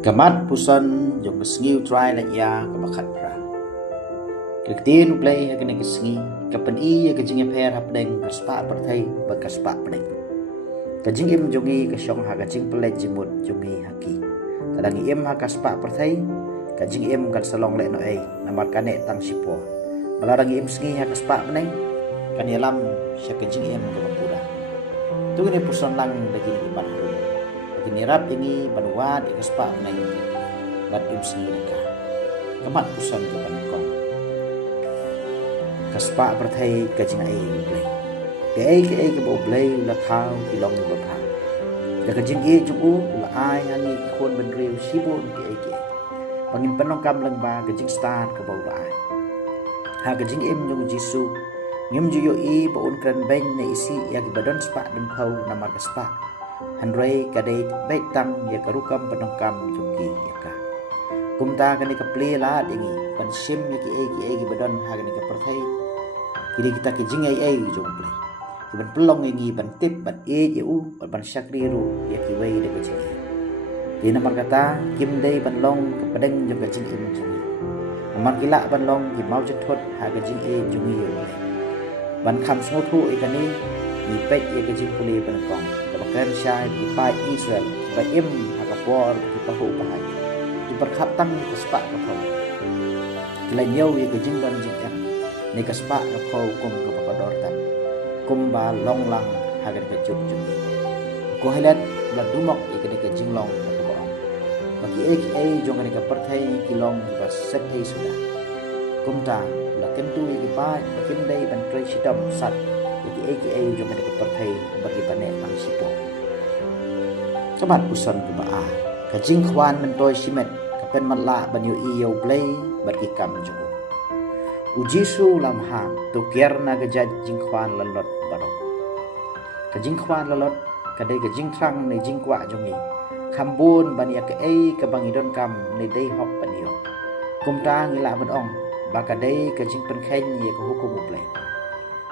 Kamat puson yung kesengiu try la ya kabakat pra. Kektin play ha kene kesengi kapan i ya kejing per hap deng kaspa perthai ba kaspa play. Kejing im jongi kesyong ha kejing play jimut jongi haki. Tadang im ha kaspa perthai kejing im kan salong le no ai namar kane tang sipo. Balarang im sengi ha kaspa meneng kan yalam sya kejing im ka bapura. Tu ni puson lang daging iban haru. Kinirap ini banuan ikaspa neng bat im sendiri ka kamat pusan ke panakong kaspa perthai kajing ai play ke bo play la thau ilong ba pha da kajing e juku la ai ani khon ban riu sibo ke bangin panong kam lang ba kajing start ka bo la ai ha kajing im jong jisu ngim ju yo i ba un kran ben ne isi ya ki badon spa dan phau namar kaspa Handrai kadai baik tang ya karukam penongkam juki ya ka. Kumta kani ka play la dingi pan sim ya ki badon ha kani ka perthai. Kini kita ki jing ai jong play. Ki ban pelong ngi ban tip ban u ban syakri ru ya ki wei de ka jing. Di namar kata kim dei ban long ka padeng jong ka jing im jong. Namar kila ban long ki mau jathot ha ka jing jong yu. Ban kham sngo thu ikani ni pek ya ka jing puli ban kong. Bahkan syai di pai Israel baim hakapor di pahu bahai di perkhatang ke sepak kapau kila nyau ye kejing ban jingkan ni ke sepak kapau kum ke papador tan kum ba long lang hagan ke juk ko helat la dumok ye ke kejing long ke paong bagi jong ke perthai kilong ba set ai sudah kum ta la kentu ye pai kim dai ban trai sidam sat AKA jom ada kepertai bagi panek lang sipo. Kamat pusan ke baa. Kajing khwan mentoi simet kapen matla banyu iyo play bagi kam jugo. Ujisu lam ham tu kierna gejaj jing khwan lalot barok. Kajing khwan lalot kadai kajing trang ne jing kwa jongi. Kambun bani AKA ke bangidon kam ne dei hok banyo. Kumta ngila benong bakadai kajing penken ye ke hukum play.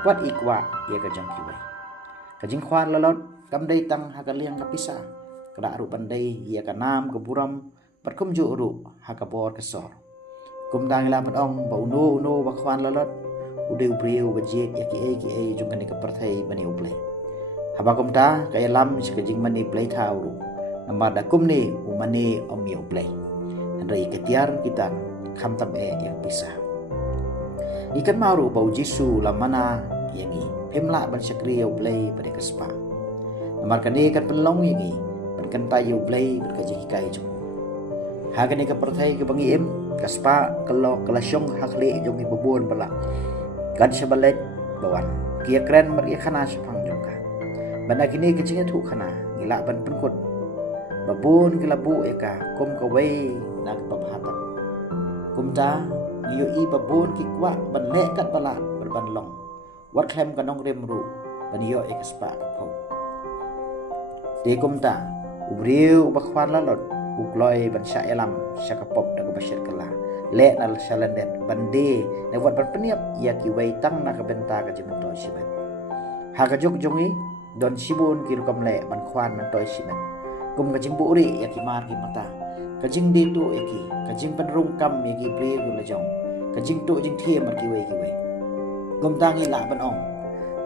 Wat ikwa ia ka jang kiwai kajing khwan lalot kam dei tang ha ka liang ka pisa kada ru pandai ia ka nam ka buram pat kum ju ru ha ka bor ka sor kum dang la mat ong ba uno ba khwan lalot udeu priu ba je ya ki jung kan ka perthai bani uplay haba kum ta ka lam si ka jing mani play thau ru namar da kum ni umani om mi uplay andai ka tiar kita kham tam ya pisa ikan maru bau jisu lamana yangi pemla ban syakri yo play pada kespa namar kani kan penlong yangi ban kentai yo play berkaji hikai jo ha kani ka perthai ke bangi em kaspa kalau kelasyong hakli jongi bebon bala kan sabalet bawan kia kren mer khana sapang jongka bana kini kecingnya thu khana ngila ban penkut babun kelabu eka kum ka wei nak pabhatan kumta iyo i babon ki kwa ban le kat bala berban long wat khem kanong rem ru ban yo ekaspa ka phau de kumta ubriu bakhwan la lot ukloi ban sha elam syakapop da bashir kala le nal shalandet bande ne wat ban peniap ya ki wei tang na ka benta ka jimentoy sibat ha ka jok jongi don sibun ki rukam le ban khwan man toy sibat kum ka jimbu ri ya ki mar ki mata kajing de tu eki kajing penrung kam eki bre gula jong kajing tu jing thie mar ki wei gom tangi la ban ong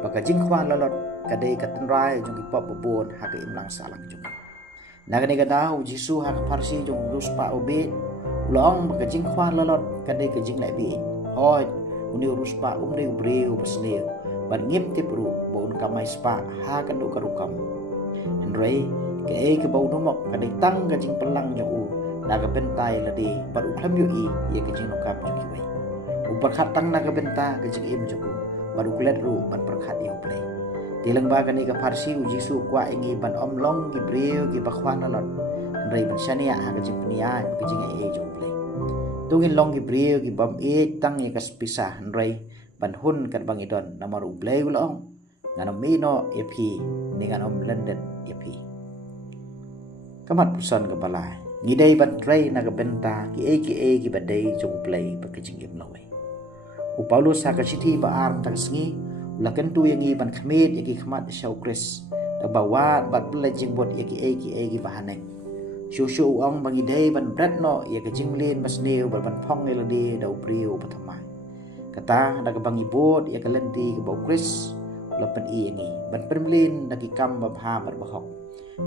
ba kajing khwan lalot kadai katan rai jong ki pop bon ha ka imlang salang jong nagani ka dau jisu ha ka farsi jong ruspa obe long ba kajing khwan lalot kadai kajing lai bi hoi uni ruspa umre bre ubsne ban ngim tipru bon kamai spa ha kan du karukam henry ke bau nomok kadai tang kajing pelang jong naga bentai ladi bar uklam yu i ye kajing nokam joki bai upar khatang naga benta kajing im joku bar uklet ru ban perkhat yu play tilang ba kani ka farsi ujisu kwa ingi ban omlong gi breu gi bakhwan alot rei ban shania ha kajing pnia kajing e jong play tungin long gi breu gi bam e tang ye kas pisah rei ban hun kan bangidon namar ublei ulong nganom mino epi ni nganom lenden epi kamat pusan ke balai ngidai ban trai na benta ki badai jong play bakajing im lawai u Paulus ha ka sithi ba ar tang sngi lakan tu yangi ban khmet yaki khmat shau kris bawat bat belai jing bot ki bahaneng shu ong bangi dei ban bret no ya ke jing lin mas neu ban phong le de dau priu pathamai kata da bangi bot ya ke lendi ke bau kris lapan i ngi ban permlin da ki kam ba pha bar ba hok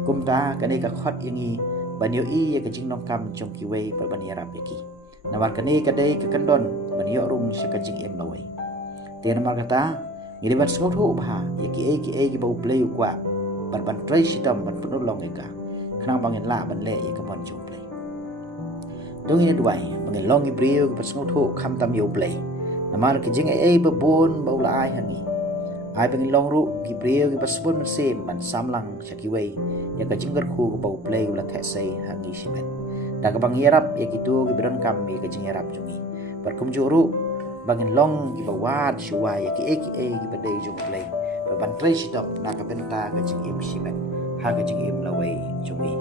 kum ta ka ne ka khot ngi ban yo i ya ke jing nong kam chong ki wei ban ya rap ki nawar ka ne ka dei ke kandon ban yo rum sha ka jing em lawai tian ma kata ngi ban sngot ho ba ya ki bau play kwa ban trai sitam ban penu long ka khang bangin la ban le ya ka mon chong play dong ini duai bangin long i brio ke sngot ho kham tam yo play namar ke jing ai babon bau la ai hangi ai bangin long ru ki brio ki pasbon man sem ban samlang shaki wei ya ka jing gar khu ko bau play la the sai hangi simen da ka bang yarap ya ki tu ki bran kam mi ka jing yarap jungi par kum juru bangin long ki bawat shuwa ya ki ki badai jung play ban trai sitam na ka benta ka jing im simen ha ka jing im la wei jungi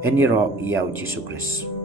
Eniro Yau Jesus Christ.